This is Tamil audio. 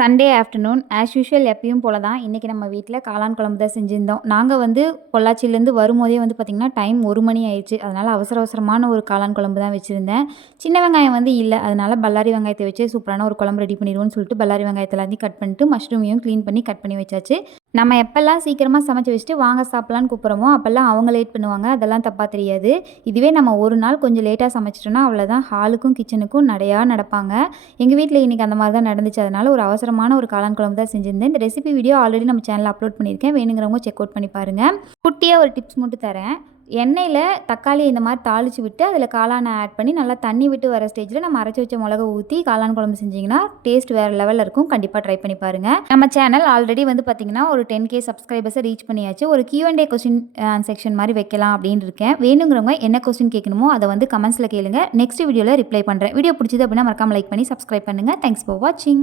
சண்டே ஆஃப்டர்நூன் ஆஸ் யூஷுவல் எப்பயும் போல தான் இன்றைக்கி நம்ம வீட்டில் காளான் குழம்பு தான் செஞ்சுருந்தோம். நாங்கள் பொள்ளாச்சியிலேருந்து வரும்போதே பார்த்திங்கன்னா டைம் 1 மணி ஆயிடுச்சு. அதனால் அவசரமான ஒரு காளான் குழம்பு தான் வச்சுருந்தேன். சின்ன வெங்காயம் இல்லை, அதனால் பல்லாரி வெங்காயத்தை வச்சு சூப்பரான ஒரு குழம்பு ரெடி பண்ணிடுவோம்னு சொல்லிட்டு பல்லாரி வெங்காயத்தை எல்லாத்தையும் கட் பண்ணிட்டு மஷ்ரூமையும் க்ளீன் பண்ணி கட் பண்ணி வச்சாச்சு. நம்ம எப்போல்லாம் சீக்கிரமாக சமைச்சு வச்சுட்டு வாங்க சாப்பிட்லான்னு கூப்பிட்றோமோ அப்போல்லாம் அவங்க லேட் பண்ணுவாங்க. அதெல்லாம் தப்பாக தெரியாது. இதுவே நம்ம ஒரு நாள் கொஞ்சம் லேட்டாக சமைச்சிட்டோன்னா அவ்வளோதான், ஹாலுக்கும் கிச்சனுக்கும் நடையாக நடப்பாங்க. எங்கள் வீட்டில் இன்றைக்கி அந்த மாதிரி தான் நடந்துச்சு. அதனால் ஒரு அவசரமான ஒரு காளான் குழம்பு தான் செஞ்சுருந்தேன். இந்த ரெசிபி வீடியோ ஆல்ரெடி நம்ம சேனலில் அப்லோட் பண்ணியிருக்கேன். வேணுங்கிறவங்க செக் அவுட் பண்ணி பாருங்கள். குட்டியாக ஒரு டிப்ஸ் மட்டும் தரேன். எண்ணெயில் தக்காளி இந்த மாதிரி தாளித்து விட்டு அதில் காளானை ஆட் பண்ணி நல்லா தண்ணி விட்டு வர ஸ்டேஜில் நம்ம அரைச்சி வச்ச மிளகா ஊற்றி காளான் குழம்பு செஞ்சிங்கன்னா டேஸ்ட் வேறு லெவலில் இருக்கும். கண்டிப்பாக ட்ரை பண்ணி பாருங்கள். நம்ம சேனல் ஆல்ரெடி பார்த்திங்கன்னா ஒரு 10K சப்ஸ்கிரைபர்ஸை ரீச் பண்ணியாச்சு. ஒரு Q&A கொஸ்டின் செக்ஷன் மாதிரி வைக்கலாம் அப்படின்னு இருக்கேன். வேணுங்கிறவங்க என்ன கொஸ்டின் கேட்கணுமோ அதை கமெண்ட்ஸில் கேளுங்க. நெக்ஸ்ட் வீடியோவில் ரிப்ளை பண்ணுறேன். வீடியோ பிடிச்சது அப்படின்னா மறக்காமல் லைக் பண்ணி சப்ஸ்கிரைப் பண்ணுங்கள். தேங்க்ஸ் ஃபார் வாட்சிங்.